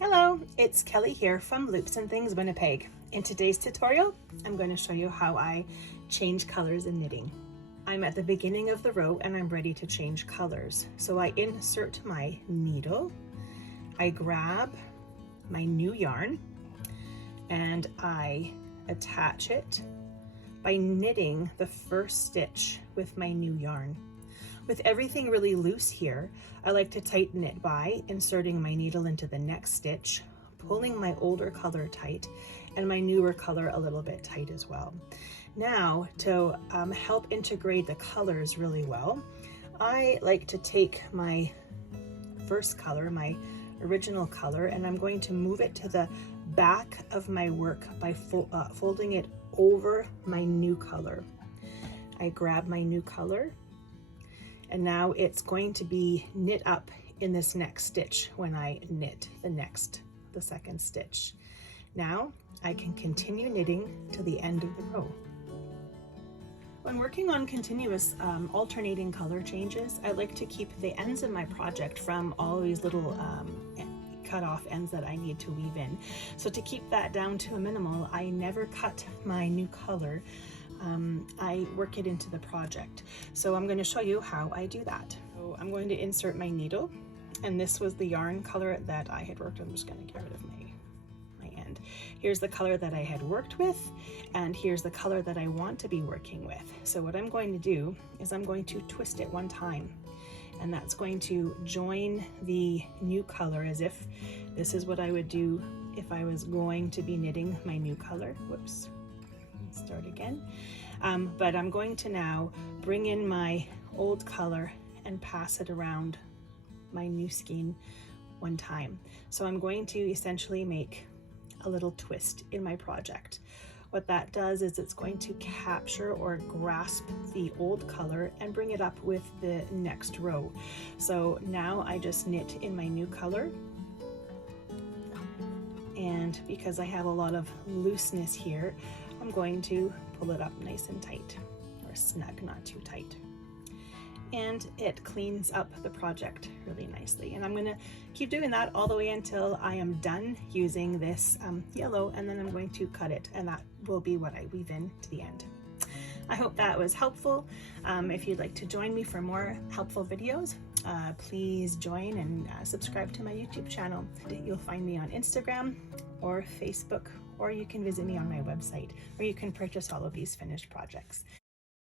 Hello, it's Kelly here from Loops and Things Winnipeg. In today's tutorial, I'm going to show you how I change colors in knitting. I'm at the beginning of the row and I'm ready to change colors. So I insert my needle, I grab my new yarn, and I attach it by knitting the first stitch with my new yarn. With everything really loose here, I like to tighten it by inserting my needle into the next stitch, pulling my older color tight and my newer color a little bit tight as well. Now, to help integrate the colors really well, I like to take my first color, my original color, and I'm going to move it to the back of my work by folding it over my new color. I grab my new color, and now it's going to be knit up in this next stitch when I knit the second stitch. Now I can continue knitting to the end of the row. When working on continuous alternating color changes, I like to keep the ends of my project from all these little cut off ends that I need to weave in. So to keep that down to a minimal, I never cut my new color. I work it into the project. So I'm going to show you how I do that. So I'm going to insert my needle, and this was the yarn color that I had worked with. I'm just going to get rid of my end. Here's the color that I had worked with, and here's the color that I want to be working with. So what I'm going to do is I'm going to twist it one time, and that's going to join the new color as if this is what I would do if I was going to be knitting my new color. Whoops. Start again. But I'm going to now bring in my old color and pass it around my new skein one time. So I'm going to essentially make a little twist in my project. What that does is it's going to capture or grasp the old color and bring it up with the next row. So now I just knit in my new color, and because I have a lot of looseness here, I'm going to pull it up nice and tight, or snug, not too tight. And it cleans up the project really nicely. And I'm going to keep doing that all the way until I am done using this yellow, and then I'm going to cut it, and that will be what I weave in to the end. I hope that was helpful. If you'd like to join me for more helpful videos, please join and subscribe to my YouTube channel. You'll find me on Instagram or Facebook, or you can visit me on my website, where you can purchase all of these finished projects.